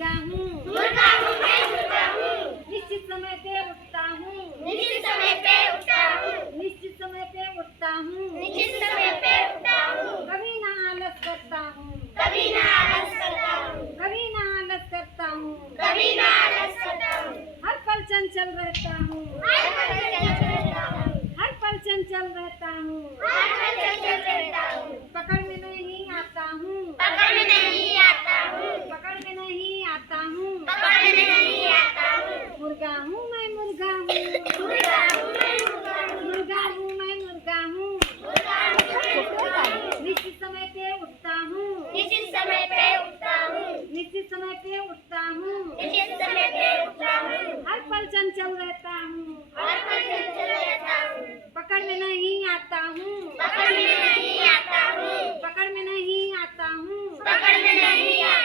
मुर्गा हूँ, मैं मुर्गा हूँ। निश्चित समय पे उठता हूँ, निश्चित समय पे उठता हूँ। निश्चित समय पे उठता हूँ, निश्चित समय पे उठता हूँ। कभी ना आलस करता हूँ, कभी ना आलस करता हूँ। कभी ना आलस करता हूँ, कभी ना आलस करता हूँ। हर पल चंचल रहता हूँ, हर पल चंचल रहता हूँ। हर पल चंचल रहता हूँ, हर पल चंचल रहता हूँ। पकड़ में नहीं आता हूँ, पकड़ में नहीं आता हूँ। पकड़ में नहीं आता हूँ, पकड़ में नहीं आता हूँ। मुर्गा हूँ मैं मुर्गा हूँ, मुर्गा हूँ मैं मुर्गा हूँ। मुर्गा हूँ मैं मुर्गा हूँ, मुर्गा हूँ मैं मुर्गा हूँ। निश्चित समय पे उठता हूँ, निश्चित समय पे उठता हूँ। निश्चित समय पे उठता हूँ, निश्चित समय पे उठता हूँ। हर पल चंचल रहता हूँ, हर पल चंचल रहता हूँ। पकड़ में नहीं आता हूँ, पकड़ में नहीं आता हूँ। पकड़ में नहीं आता हूँ, पकड़ में नहीं आता